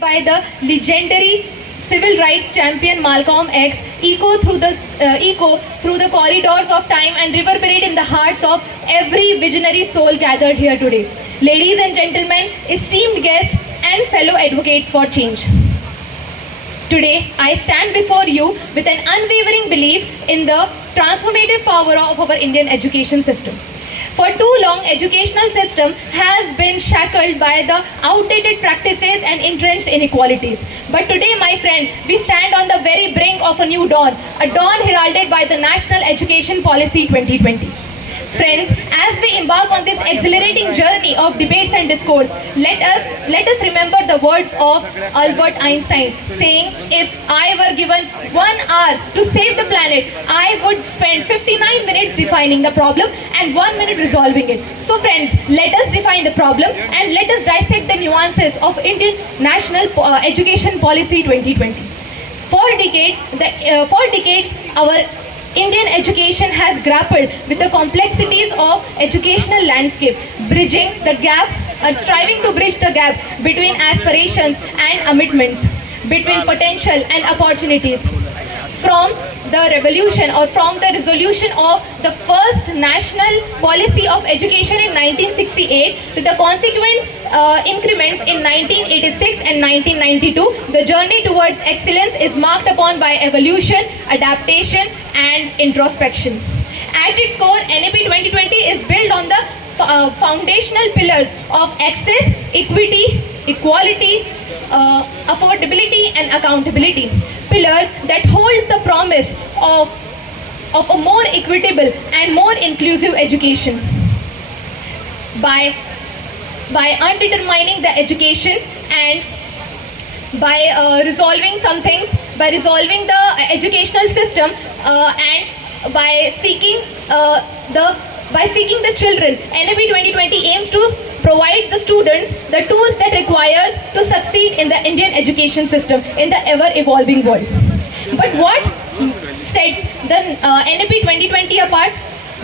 by the legendary civil rights champion Malcolm X echo through the corridors of time and reverberate in the hearts of every visionary soul gathered here today. Ladies and gentlemen, esteemed guests and fellow advocates for change. Today, I stand before you with an unwavering belief in the transformative power of our Indian education system. For too long, educational system has been shackled by the outdated practices and entrenched inequalities. But today, my friend, we stand on the very brink of a new dawn, a dawn heralded by the National Education Policy 2020. Friends, as we embark on this exhilarating journey of debates and discourse, let us remember the words of Albert Einstein, saying, "If I were given 1 hour to save the planet, I would spend 59 minutes defining the problem and 1 minute resolving it." So friends, let us define the problem and let us dissect the nuances of Indian National Education Policy 2020. For decades, our Indian education has grappled with the complexities of educational landscape, bridging the gap, striving to bridge the gap between aspirations and commitments, between potential and opportunities. From the revolution or from the resolution of the first national policy of education in 1968 to the consequent increments in 1986 and 1992, the journey towards excellence is marked upon by evolution, adaptation and introspection. At its core, NAP 2020 is built on the foundational pillars of access, equity, equality, affordability and accountability. Pillars that holds the promise of a more equitable and more inclusive education. By undetermining the education and by resolving some things, by resolving the educational system and by seeking the children, NAP 2020 aims to provide the students the tools that requires to succeed in the Indian education system in the ever-evolving world. But what sets the NAP 2020 apart?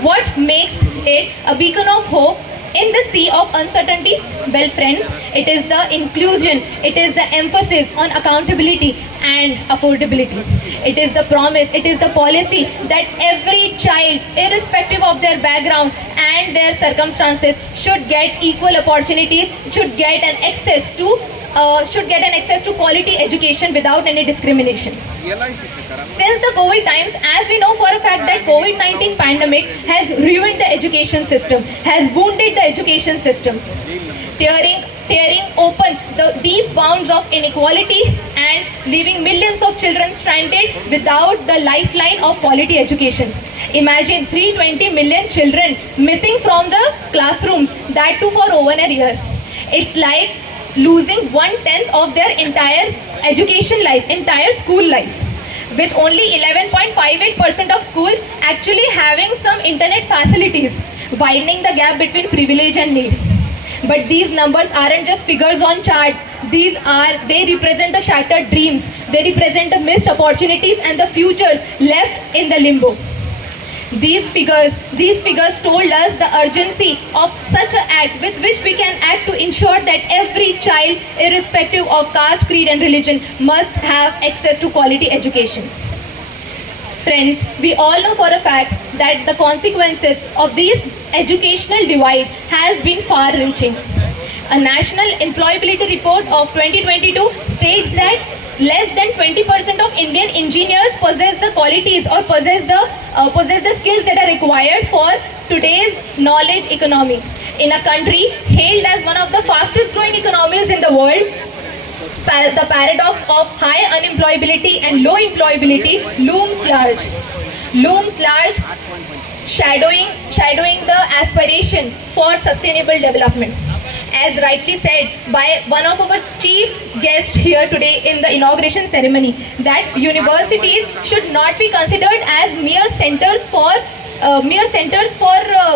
What makes it a beacon of hope in the sea of uncertainty? Well friends, it is the inclusion, it is the emphasis on accountability and affordability. It is the promise, it is the policy that every child, irrespective of their background and their circumstances, should get equal opportunities, should get an access to quality education without any discrimination. Since the COVID times, as we know for a fact that COVID-19 pandemic has ruined the education system, has wounded the education system, tearing open the deep bounds of inequality and leaving millions of children stranded without the lifeline of quality education. Imagine 320 million children missing from the classrooms, that too for over a year. It's like losing 1/10 of their entire education life, entire school life. With only 11.58% of schools actually having some internet facilities, widening the gap between privilege and need. But these numbers aren't just figures on charts. They represent the shattered dreams. They represent the missed opportunities and the futures left in the limbo. These figures told us the urgency of such an act with which we can act to ensure that every child, irrespective of caste, creed and religion, must have access to quality education. Friends, we all know for a fact that the consequences of this educational divide has been far-reaching. A national employability report of 2022 states that less than 20% of Indian engineers possess the qualities or possess the skills that are required for today's knowledge economy. In a country hailed as one of the fastest growing economies in the world, the paradox of high unemployability and low employability looms large, shadowing the aspiration for sustainable development. As rightly said by one of our chief guests here today in the inauguration ceremony, that universities should not be considered as mere centers for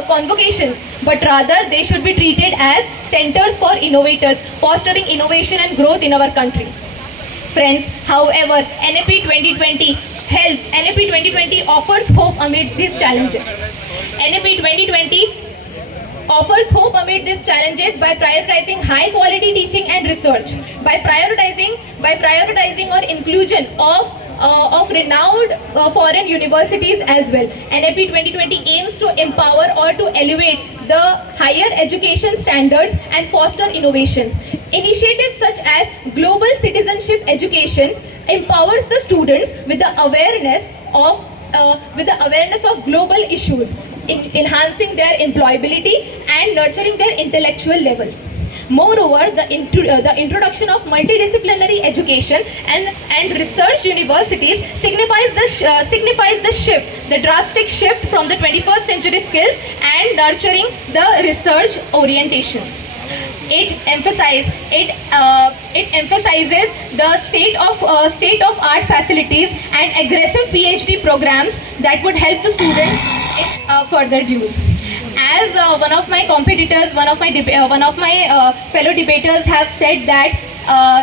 convocations, but rather they should be treated as centers for innovators, fostering innovation and growth in our country. Friends, however, NAP 2020 helps. NAP 2020 offers hope amidst these challenges. NAP 2020 offers hope amid these challenges by prioritizing high quality teaching and research, by prioritizing or inclusion of renowned foreign universities as well. NAP 2020 aims to empower or to elevate the higher education standards and foster innovation. Initiatives such as global citizenship education empowers the students with the awareness of global issues, enhancing their employability and nurturing their intellectual levels. Moreover, the introduction of multidisciplinary education and research universities signifies the shift, the drastic shift from the 21st century skills and nurturing the research orientations. It emphasizes the state of art facilities and aggressive PhD programs that would help the students in further use. As one of my competitors, one of my fellow debaters have said that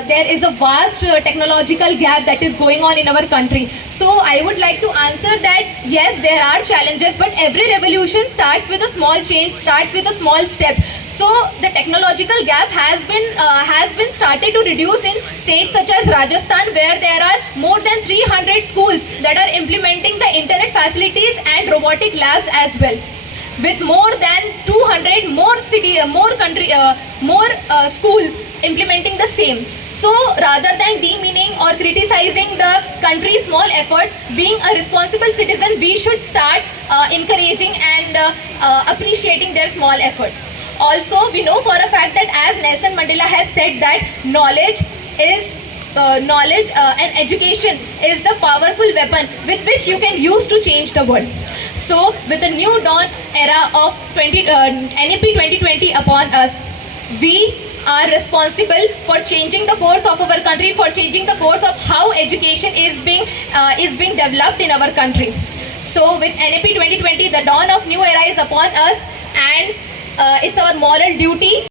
there is a vast technological gap that is going on in our country. So I would like to answer that yes, there are challenges, but every revolution starts with a small change, starts with a small step. So the technological gap has been started to reduce in states such as Rajasthan, where there are more than 300 schools that are implementing the internet facilities and robotic labs as well, with more than 200 more schools implementing the same. So rather than demeaning or criticizing the country's small efforts, being a responsible citizen, we should start encouraging and appreciating their small efforts. Also, we know for a fact that as Nelson Mandela has said that knowledge and education is the powerful weapon with which you can use to change the world. So, with the new dawn era of NAP 2020 upon us, we are responsible for changing the course of our country, for changing the course of how education is being developed in our country. So, with NAP 2020, the dawn of new era is upon us, and it's our moral duty